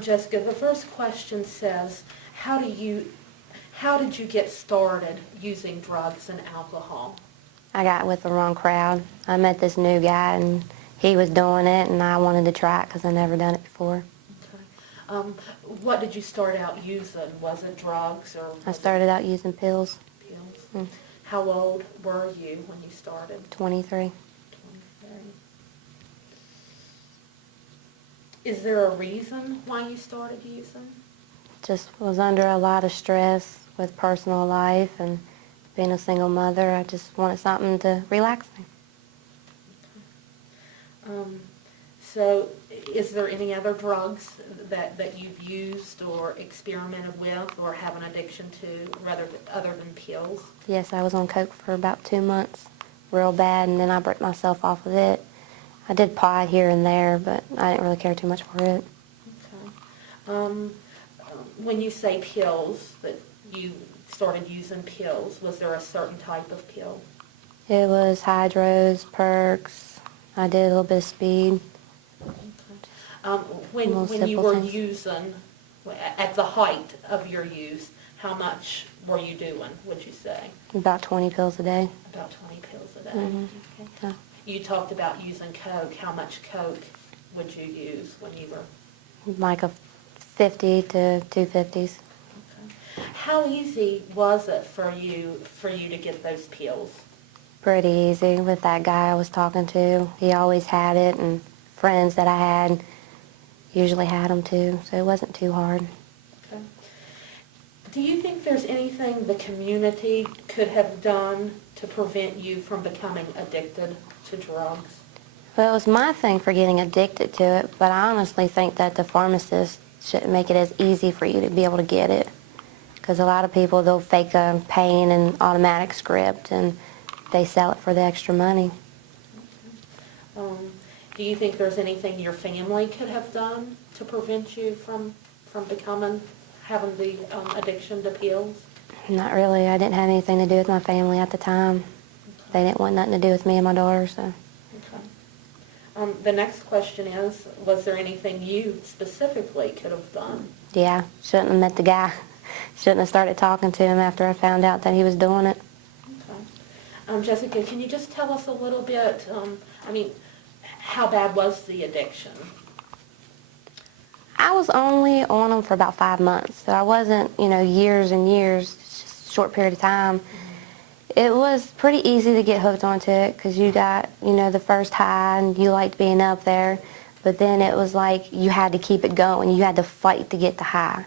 Jessica, the first question says, how did you get started using drugs and alcohol? I got with the wrong crowd. I met this new guy, and he was doing it, and I wanted to try it because I'd never done it before. Okay. What did you start out using? Was it drugs or I started out using pills. pills? How old were you when you started? 23. 23. Is there a reason why you started using? Just was under a lot of stress with personal life and being a single mother. I just wanted something to relax me. So is there any other drugs that you've used or experimented with or have an addiction to other than pills? Yes, I was on coke for about 2 months, real bad, and then I broke myself off of it. I did pot here and there, but I didn't really care too much for it. Okay. When you say pills, that you started using pills, was there a certain type of pill? It was hydros, perks. I did a little bit of speed. Okay. When you simple were things. using, at the height of your use, how much were you doing, would you say? About 20 pills a day. About 20 pills a day. Mhm. Okay. Yeah. You talked about using coke. How much coke would you use when you were? Like a 50 to 250s. Okay. How easy was it for you to get those pills? Pretty easy with that guy I was talking to. He always had it, and friends that I had usually had them too, so it wasn't too hard. Okay. Do you think there's anything the community could have done to prevent you from becoming addicted to drugs? Well, it was my thing for getting addicted to it, but I honestly think that the pharmacist should make it as easy for you to be able to get it. Because a lot of people, they'll fake a pain and automatic script, and they sell it for the extra money. Do you think there's anything your family could have done to prevent you from having the addiction to pills? Not really. I didn't have anything to do with my family at the time. They didn't want nothing to do with me and my daughter, so. Okay. The next question is, was there anything you specifically could have done? Yeah, shouldn't have met the guy. Shouldn't have started talking to him after I found out that he was doing it. Okay. Jessica, can you just tell us a little bit, how bad was the addiction? I was only on them for about 5 months, so I wasn't, years and years, just a short period of time. It was pretty easy to get hooked onto it because you got, the first high and you liked being up there, but then it was like you had to keep it going. You had to fight to get the high.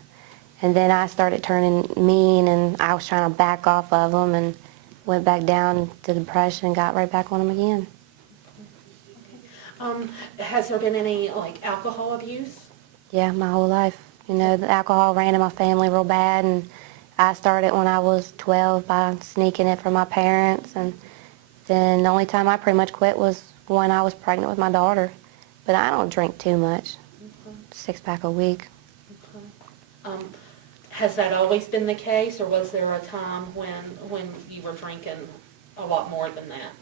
And then I started turning mean, and I was trying to back off of them and went back down to depression and got right back on them again. Has there been any, alcohol abuse? Yeah, my whole life. The alcohol ran in my family real bad, and I started when I was 12 by sneaking it from my parents, and then the only time I pretty much quit was when I was pregnant with my daughter. But I don't drink too much, 6-pack a week. Okay. Has that always been the case, or was there a time when you were drinking a lot more than that?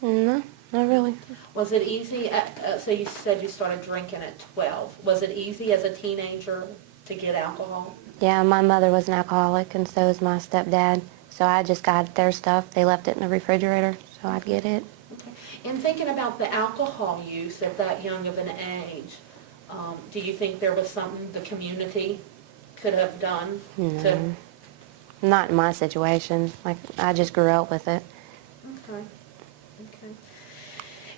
No, not really. Was it easy, so you said you started drinking at 12. Was it easy as a teenager to get alcohol? Yeah, my mother was an alcoholic, and so was my stepdad. So I just got their stuff. They left it in the refrigerator, so I'd get it. Okay. And thinking about the alcohol use at that young of an age, do you think there was something the community could have done? No, not in my situation. I just grew up with it. Okay. Okay.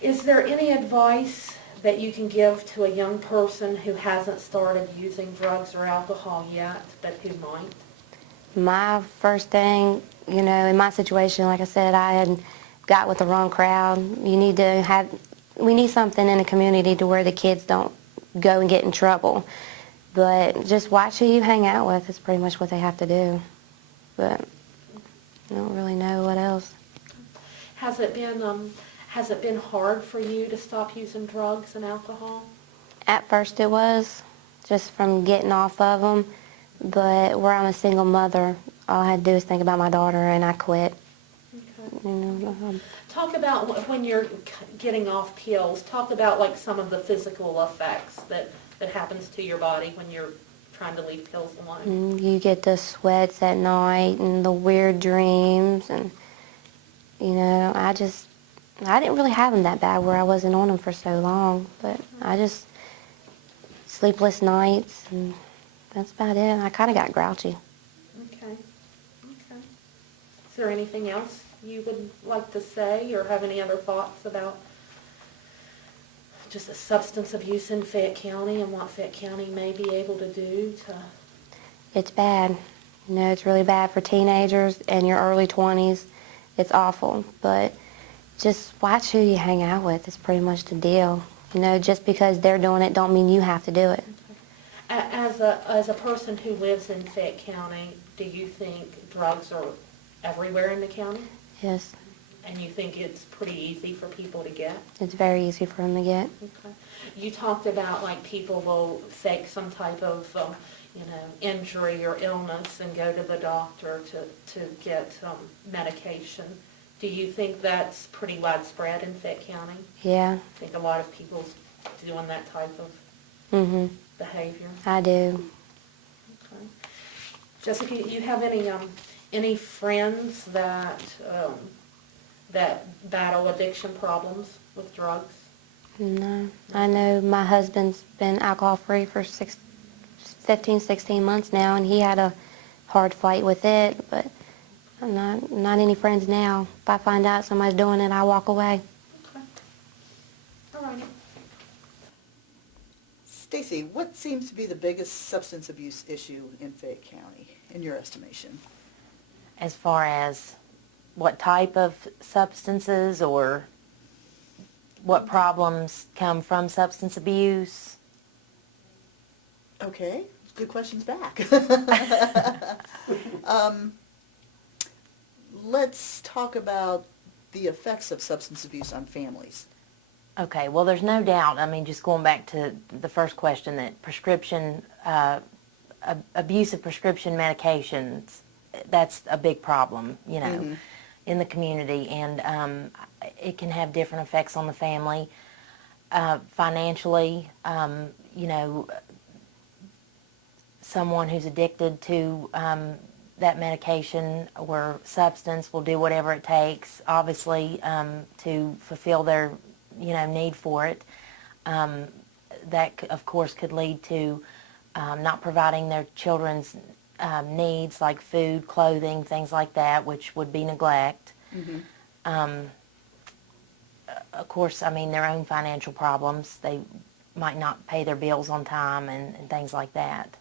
Is there any advice that you can give to a young person who hasn't started using drugs or alcohol yet, but who might? My first thing, in my situation, like I said, I had got with the wrong crowd. We need something in the community to where the kids don't go and get in trouble. But just watch who you hang out with is pretty much what they have to do. But I don't really know what else. Has it been hard for you to stop using drugs and alcohol? At first it was, just from getting off of them. But where I'm a single mother, all I had to do was think about my daughter, and I quit. Okay. Talk about when you're getting off pills. Talk about some of the physical effects that happens to your body when you're trying to leave pills alone. And you get the sweats at night and the weird dreams, and you know, I didn't really have them that bad where I wasn't on them for so long, but I just sleepless nights, and that's about it. I kind of got grouchy. Okay. Okay. Is there anything else you would like to say or have any other thoughts about just the substance abuse in Fayette County and what Fayette County may be able to do to... It's bad. You know, it's really bad for teenagers in your early 20s. It's awful, but just watch who you hang out with is pretty much the deal. You know, just because they're doing it don't mean you have to do it. As a person who lives in Fayette County, do you think drugs are everywhere in the county? Yes, And you think it's pretty easy for people to get? it's very easy for them to get. Okay. You talked about like people will fake some type of injury or illness and go to the doctor to get medication. Do you think that's pretty widespread in Fayette County? Yeah. I think a lot of people's doing that type of behavior. I do. Okay. Jessica, you have any friends that battle addiction problems with drugs? No. I know my husband's been alcohol-free for 15, 16 months now, and he had a hard fight with it, but I'm not any friends now. If I find out somebody's doing it, I walk away. Okay. All righty. Stacy, what seems to be the biggest substance abuse issue in Fayette County, in your estimation? As far as what type of substances or what problems come from substance abuse? Okay, good questions back. Let's talk about the effects of substance abuse on families. Okay, well, there's no doubt, I mean, just going back to the first question, that prescription, abuse of prescription medications, that's a big problem, you know, in the community, and it can have different effects on the family. Financially, you know, someone who's addicted to that medication or substance will do whatever it takes, obviously, to fulfill their, you know, need for it. That, of course, could lead to not providing their children's needs like food, clothing, things like that, which would be neglect. Of course, I mean, their own financial problems. They might not pay their bills on time and things like that.